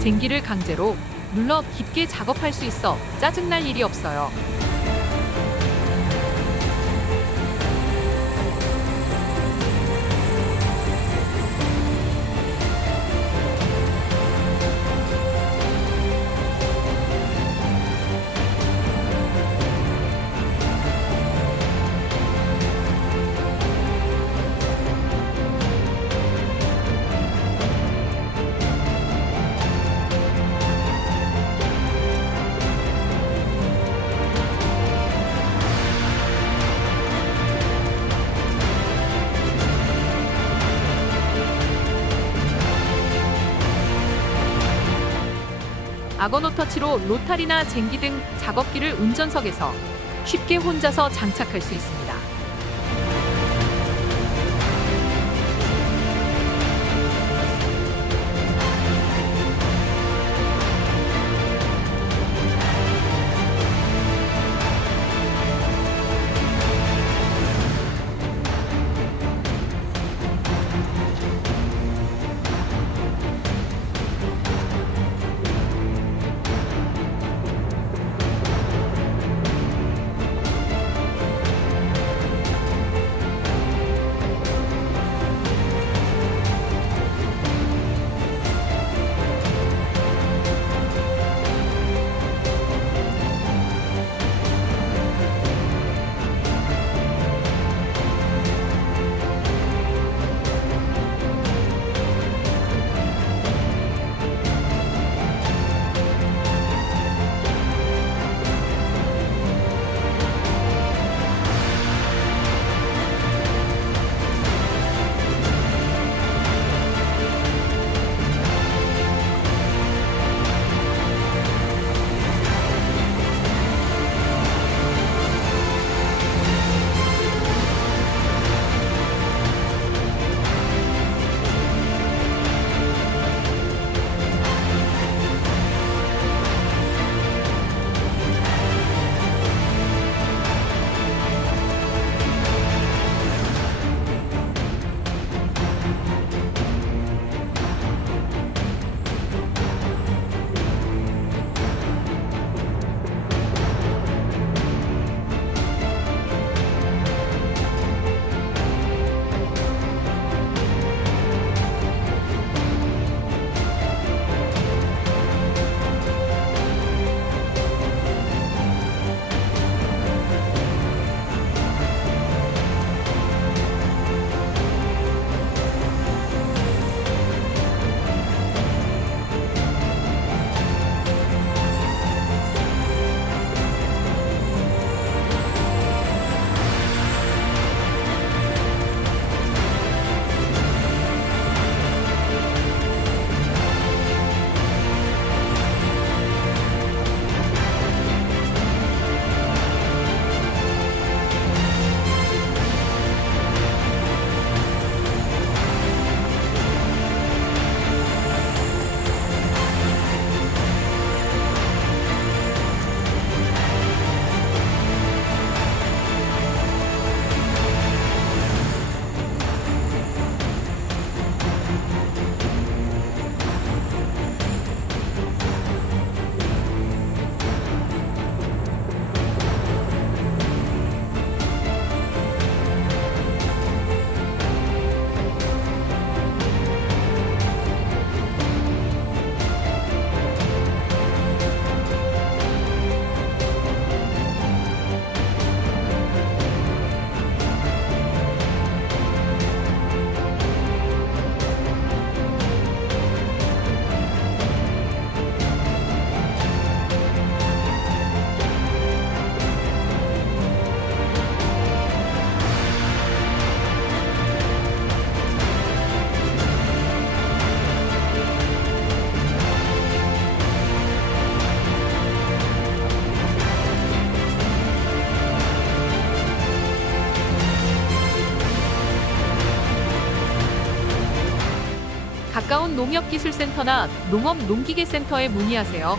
쟁기를 강제로 눌러 깊게 작업할 수 있어 짜증날 일이 없어요. 아거노 터치로 로타리나 쟁기 등 작업기를 운전석에서 쉽게 혼자서 장착할 수 있습니다. 가까운 농협기술센터나 농업농기계센터에 문의하세요.